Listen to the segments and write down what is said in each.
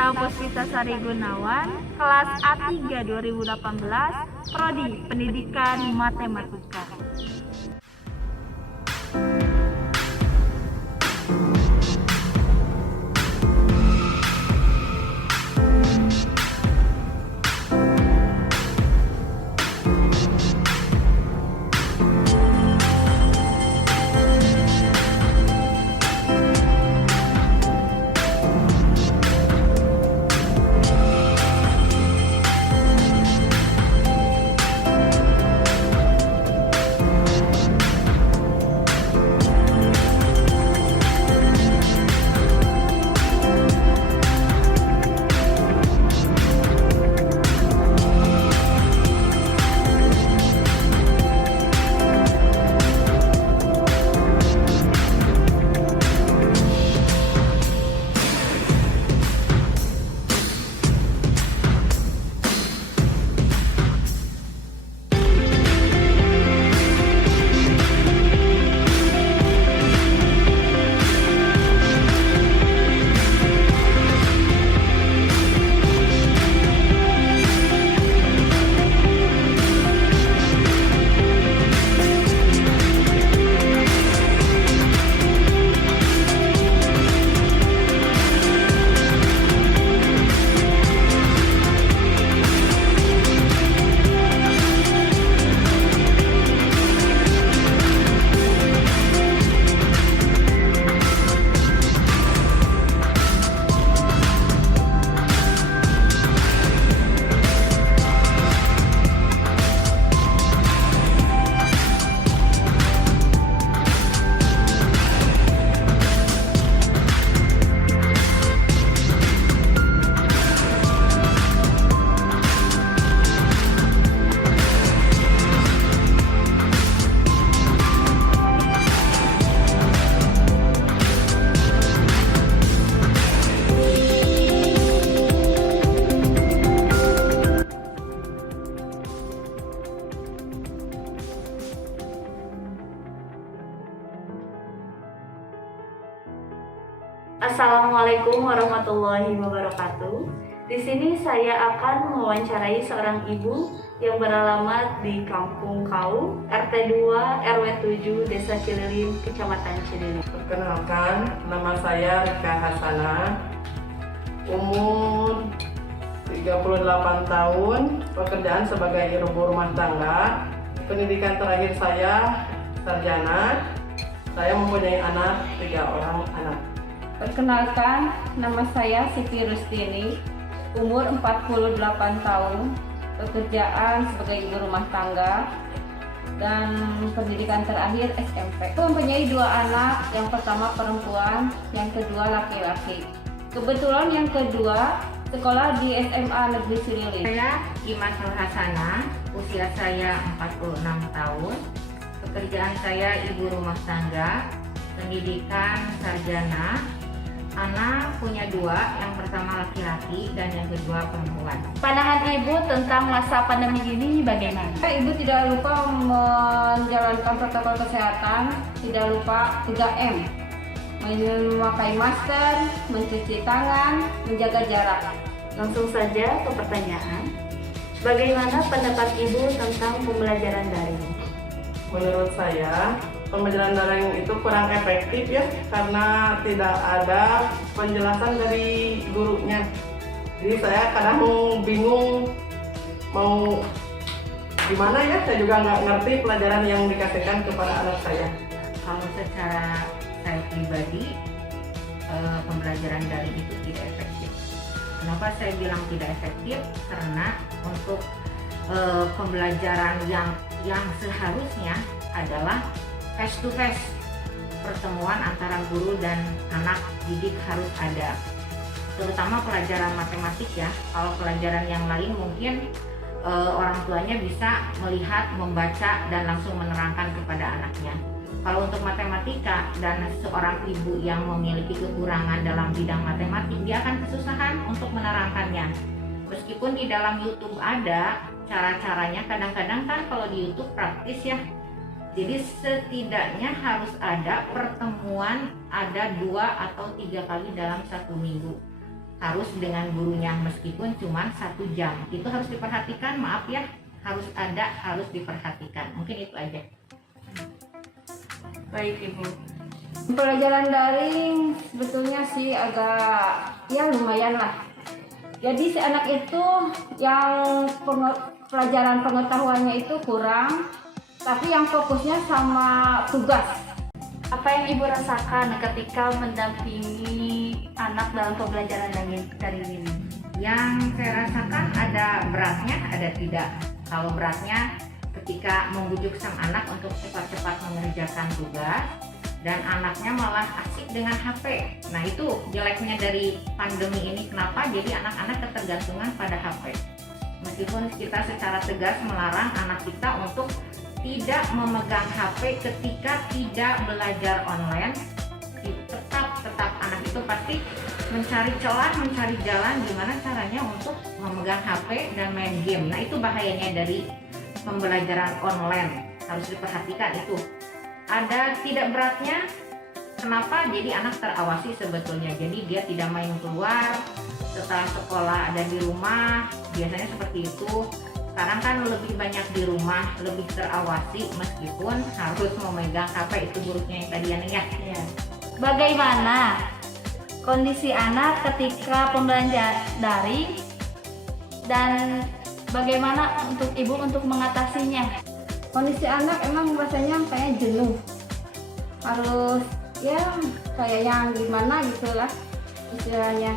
Rita Puspita Sari Gunawan, kelas A3 2018, Prodi Pendidikan Matematika. Assalamualaikum warahmatullahi wabarakatuh. Di sini saya akan mewawancarai seorang ibu yang beralamat di Kampung Kau, RT 2, RW 7, Desa Cililin, Kecamatan Cililin. Perkenalkan, nama saya Rika Hasana, umur 38 tahun, pekerjaan sebagai ibu rumah tangga. Pendidikan terakhir saya sarjana. Saya mempunyai anak, 3 orang anak. Perkenalkan, nama saya Siti Rustini, umur 48 tahun, pekerjaan sebagai ibu rumah tangga, dan pendidikan terakhir SMP. Aku mempunyai 2 anak, yang pertama perempuan, yang kedua laki-laki. Kebetulan yang kedua sekolah di SMA Negeri Cililin. Saya Imas Nur Hasana, usia saya 46 tahun, pekerjaan saya ibu rumah tangga, pendidikan sarjana. Anak punya 2, yang pertama laki-laki dan yang kedua perempuan. Pandangan Ibu tentang masa pandemi ini bagaimana? Ibu tidak lupa menjalankan protokol kesehatan, tidak lupa 3M, memakai masker, mencuci tangan, menjaga jarak. Langsung saja ke pertanyaan. Bagaimana pendapat Ibu tentang pembelajaran daring? Menurut saya, pembelajaran daring itu kurang efektif ya, karena tidak ada penjelasan dari gurunya. Jadi saya kadang bingung mau gimana ya, saya juga nggak ngerti pelajaran yang dikasihkan kepada anak saya. Kalau secara saya pribadi, pembelajaran daring itu tidak efektif. Kenapa saya bilang tidak efektif? Karena untuk pembelajaran yang seharusnya adalah face to face, pertemuan antara guru dan anak didik harus ada, terutama pelajaran matematik ya. Kalau pelajaran yang lain mungkin orang tuanya bisa melihat, membaca, dan langsung menerangkan kepada anaknya. Kalau untuk matematika dan seorang ibu yang memiliki kekurangan dalam bidang matematik, dia akan kesusahan untuk menerangkannya. Meskipun di dalam YouTube ada cara-caranya, kadang-kadang kan kalau di YouTube praktis ya. Jadi setidaknya harus ada pertemuan, ada 2 atau 3 kali dalam 1 minggu. harus dengan gurunya meskipun cuma 1 jam. Itu harus diperhatikan, maaf ya, harus diperhatikan. Mungkin itu aja. Baik Ibu. Pelajaran daring sebetulnya sih agak ya lumayan lah. Jadi si anak itu yang pelajaran pengetahuannya itu kurang, tapi yang fokusnya sama tugas. Apa yang Ibu rasakan ketika mendampingi anak dalam pembelajaran daring ini? Yang saya rasakan ada beratnya, ada tidak. Kalau beratnya ketika membujuk sang anak untuk cepat-cepat mengerjakan tugas, dan anaknya malah asik dengan HP. Nah itu jeleknya dari pandemi ini. Kenapa? Jadi anak-anak ketergantungan pada HP. Meskipun kita secara tegas melarang anak kita untuk tidak memegang HP ketika tidak belajar online, tetap anak itu pasti mencari celah, mencari jalan gimana caranya untuk memegang HP dan main game. Nah itu bahayanya dari pembelajaran online, harus diperhatikan itu. Ada tidak beratnya, kenapa? Jadi anak terawasi sebetulnya, jadi dia tidak main keluar setelah sekolah, ada di rumah, biasanya seperti itu. Sekarang kan lebih banyak di rumah, lebih terawasi meskipun harus memegang HP, itu buruknya yang tadi ya. Ya. Bagaimana kondisi anak ketika pembelajaran daring dan bagaimana untuk Ibu untuk mengatasinya? Kondisi anak emang rasanya kayak jenuh, harus ya kayak yang gimana gitulah istilahnya.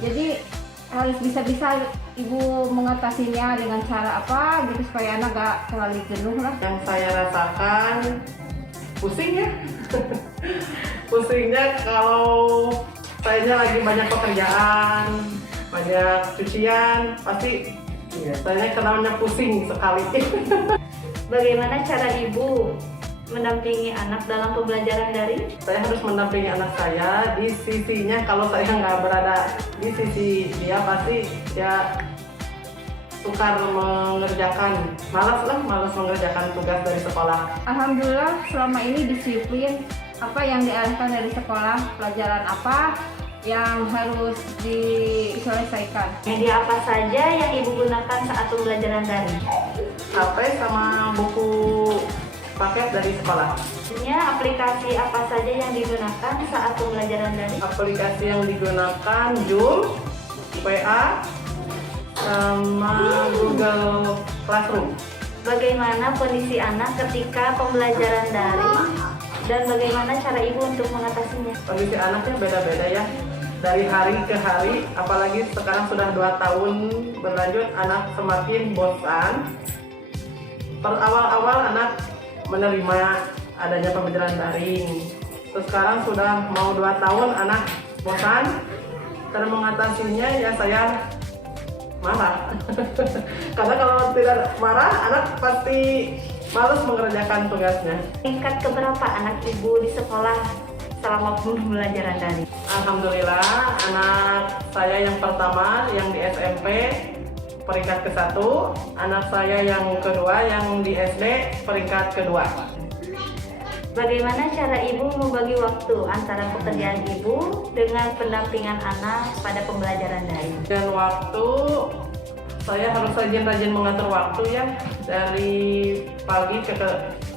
Jadi harus bisa-bisa ibu mengatasinya dengan cara apa gitu supaya anak gak terlalu jenuh lah. Yang saya rasakan pusing ya. Pusingnya kalau saya lagi banyak pekerjaan, banyak cucian, pasti saya kenalnya pusing sekali. Bagaimana cara Ibu mendampingi anak dalam pembelajaran daring? Saya harus mendampingi anak saya di sisinya. Kalau saya nggak berada di sisi dia, pasti dia sukar mengerjakan, malas mengerjakan tugas dari sekolah. Alhamdulillah selama ini disiplin, apa yang diarahkan dari sekolah, pelajaran apa yang harus diselesaikan. Media apa saja yang Ibu gunakan saat pembelajaran daring? HP sama buku paket dari sekolah. Aplikasi apa saja yang digunakan saat pembelajaran daring? Aplikasi yang digunakan Zoom, WA, sama Google Classroom. Bagaimana kondisi anak ketika pembelajaran daring dan bagaimana cara Ibu untuk mengatasinya? Kondisi anaknya beda-beda ya, dari hari ke hari, apalagi sekarang sudah 2 tahun berlanjut, anak semakin bosan. Per awal-awal anak menerima adanya pembelajaran daring, terus sekarang sudah mau 2 tahun anak bosan. Cara mengatasinya ya saya marah. Karena kalau tidak marah, anak pasti malas mengerjakan tugasnya. Tingkat keberapa anak Ibu di sekolah selama pembelajaran daring? Alhamdulillah, anak saya yang pertama yang di SMP peringkat ke-1, anak saya yang kedua yang di SD peringkat kedua. Bagaimana cara Ibu membagi waktu antara pekerjaan Ibu dengan pendampingan anak pada pembelajaran daring? Dan waktu, saya harus rajin-rajin mengatur waktu ya, dari pagi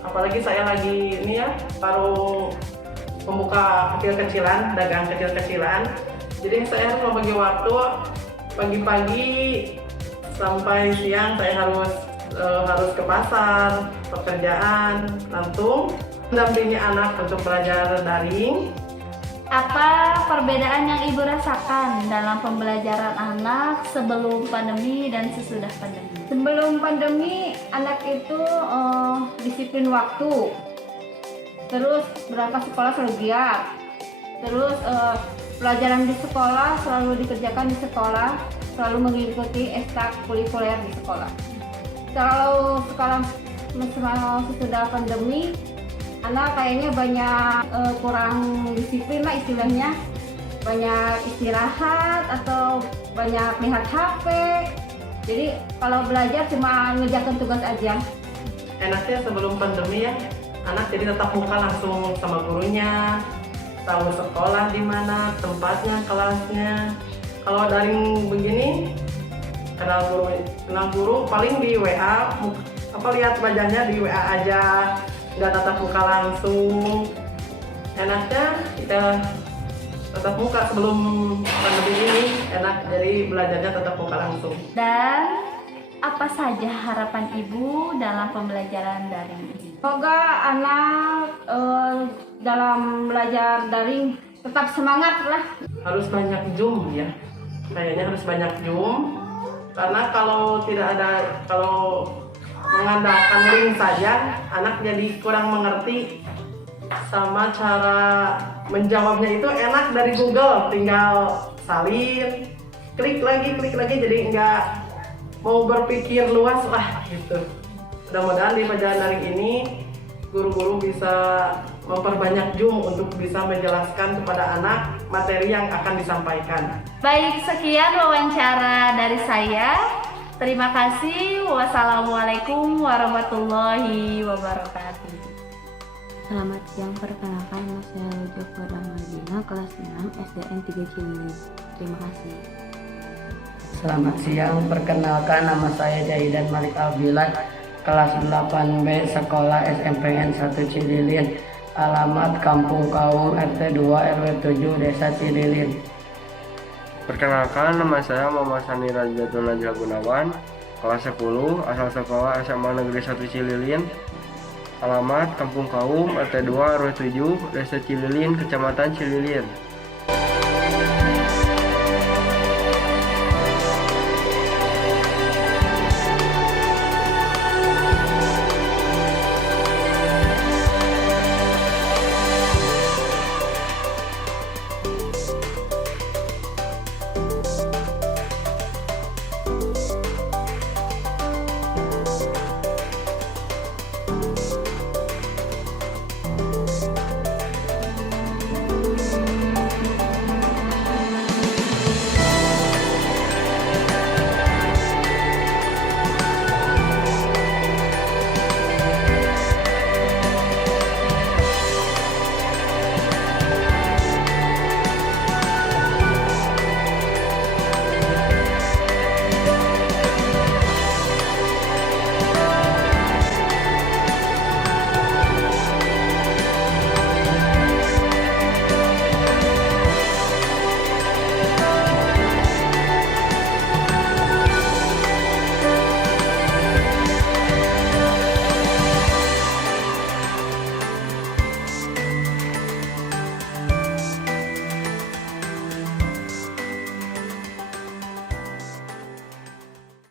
apalagi saya lagi ini ya, baru membuka kecil-kecilan, dagang kecil-kecilan. Jadi saya harus membagi waktu, pagi-pagi sampai siang saya harus ke pasar, pekerjaan, langsung mendampingi anak untuk belajar daring. Apa perbedaan yang Ibu rasakan dalam pembelajaran anak sebelum pandemi dan sesudah pandemi? Sebelum pandemi anak itu disiplin waktu, terus berangkat sekolah selalu giat, terus pelajaran di sekolah selalu dikerjakan di sekolah, selalu mengikuti ekstrakurikuler di sekolah. Kalau sekarang sesudah pandemi, anak kayaknya banyak kurang disiplin lah istilahnya, banyak istirahat atau banyak lihat HP. Jadi kalau belajar cuma ngerjakan tugas aja. Enaknya sebelum pandemi ya, anak jadi tetap muka langsung sama gurunya, tahu sekolah di mana, tempatnya, kelasnya. Kalau daring begini, kenal guru paling di WA, lihat wajahnya di WA aja, nggak tatap muka langsung. Enaknya kita tatap muka sebelum pandemi ini, enak, jadi belajarnya tatap muka langsung. Dan apa saja harapan Ibu dalam pembelajaran daring ini? Semoga anak dalam belajar daring tetap semangat lah. Harus banyak Zoom ya, kayaknya harus banyak Zoom, karena kalau mengandalkan link saja, anak jadi kurang mengerti, sama cara menjawabnya itu enak dari Google, tinggal salin, klik lagi, jadi nggak mau berpikir luas lah gitu. Mudah-mudahan di pelajaran daring ini guru-guru bisa memperbanyak Zoom untuk bisa menjelaskan kepada anak materi yang akan disampaikan. Baik, sekian wawancara dari saya. Terima kasih. Wassalamualaikum warahmatullahi wabarakatuh. Selamat siang, perkenalkan nama saya Joko Damadina, kelas 6 SDN 3 Cimindi. Terima kasih. Selamat siang, perkenalkan nama saya Jahidan Malik Albilat, kelas 8B Sekolah SMPN 1 Cililin, alamat Kampung Kaum RT 2 RW 7 Desa Cililin. Perkenalkan, nama saya Muhammad Sani Rajatul Najla Gunawan, kelas 10, asal sekolah SMA Negeri 1 Cililin, alamat Kampung Kaum RT 2 RW 7 Desa Cililin, Kecamatan Cililin.